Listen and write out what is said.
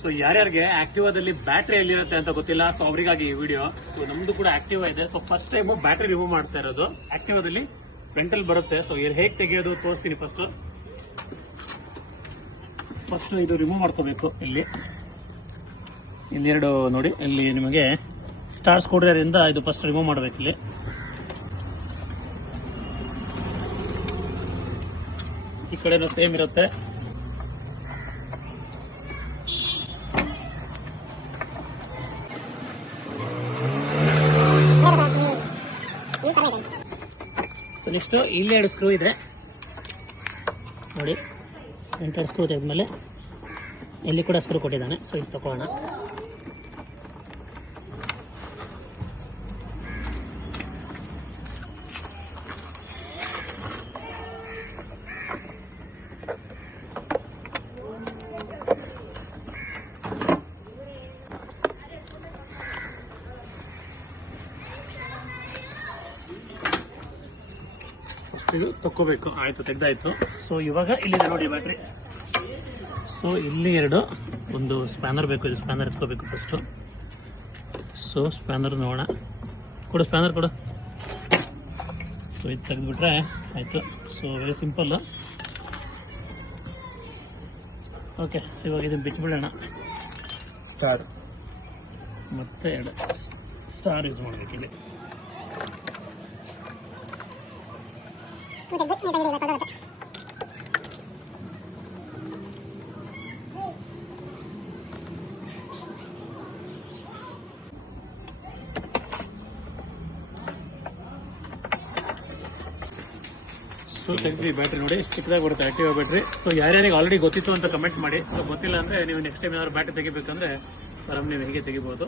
So ಯಾರ್ಯಾರಿಗೆ ಆಕ್ಟಿವಾದಲ್ಲಿ battery ಎಲ್ಲಿರುತ್ತೆ ಅಂತ ಗೊತ್ತಿಲ್ಲ, ಸೊ ಅವರಿಗಾಗಿ ಈ ವಿಡಿಯೋ. ಸೊ ನಮ್ದು ಕೂಡ ಆಕ್ಟಿವಾ ಇದೆ. So first time battery remove ಮಾಡ್ತಾ ಇರೋದು. ಆಕ್ಟಿವಾದಲ್ಲಿ ಫ್ರಂಟ್ ಅಲ್ಲಿ ಬರುತ್ತೆ. ಸೊ ಹೇಗೆ ತೆಗೆಯೋದು ತೋರಿಸ್ತೀನಿ. ಫಸ್ಟ್ ಇದು ರಿಮೂವ್ ಮಾಡ್ಕೋಬೇಕು. ಇಲ್ಲಿ ಎರಡು ನೋಡಿ, ಇಲ್ಲಿ ನಿಮಗೆ ಸ್ಟಾರ್ ಸ್ಕ್ರೂಡ್ರೈವರಿಂದ ಇದು ಫಸ್ಟ್ ರಿಮೂವ್ ಮಾಡಬೇಕು. ಇಲ್ಲಿ ಈ ಕಡೆನೂ ಸೇಮ್ ಇರುತ್ತೆ. ಸೊ ನೆಕ್ಸ್ಟ್ ಇಲ್ಲಿ 2 ಸ್ಕ್ರೂ ಇದೆ ನೋಡಿ. 2 ಸ್ಕ್ರೂ ತೆಗೆದ್ಮೇಲೆ ಇಲ್ಲಿ ಕೂಡ ಸ್ಕ್ರೂ ಕೊಟ್ಟಿದ್ದಾನೆ. ಸೊ ಇದು ತಗೊಳ್ಳೋಣ. ಇದು ತಕ್ಕೋಬೇಕು. ಆಯ್ತು, ತೆಗ್ದಾಯ್ತು. ಸೊ ಇವಾಗ ಇಲ್ಲಿದೆ ನೋಡಿ ಬ್ಯಾಟ್ರಿ. ಸೊ ಇಲ್ಲಿ ಒಂದು ಸ್ಪ್ಯಾನರ್ ಬೇಕು. ಇದು ಸ್ಪ್ಯಾನರ್ ಎತ್ಕೋಬೇಕು ಫಸ್ಟ್. ಸೊ ಸ್ಪ್ಯಾನರ್ ನೋಡೋಣ. ಸ್ಪ್ಯಾನರ್ ಕೊಡು. ಸೊ ಇದು ತೆಗೆದ್ಬಿಟ್ರೆ ಆಯ್ತು. So very simple. Okay. So ಇವಾಗ ಇದನ್ನು ಬಿಚ್ಚಿಬಿಡೋಣ. ಸ್ಟಾರ್ ಮತ್ತೆ 2 ಸ್ಟಾರ್ ಯೂಸ್ ಮಾಡಬೇಕಿಲ್ಲಿ. ಸೊ ತೆಗೆದ್ವಿ ಬ್ಯಾಟ್ರಿ ನೋಡಿ, ಚಿಕ್ಕದಾಗಿ ಬರುತ್ತೆ ಆಕ್ಟಿವಾ ಬ್ಯಾಟ್ರಿ. ಸೊ ಯಾರ್ಯಾರಿಗೆ ಆಲ್ರೆಡಿ ಗೊತ್ತಿತ್ತು ಅಂತ ಕಮೆಂಟ್ ಮಾಡಿ. ಸೊ ಗೊತ್ತಿಲ್ಲ ಅಂದ್ರೆ ನೀವು ನೆಕ್ಸ್ಟ್ ಟೈಮ್ ಏನಾದ್ರು ಬ್ಯಾಟ್ರಿ ತೆಗಿಬೇಕಂದ್ರೆ ನೀವು ಹೇಗೆ ತೆಗಿಬಹುದು.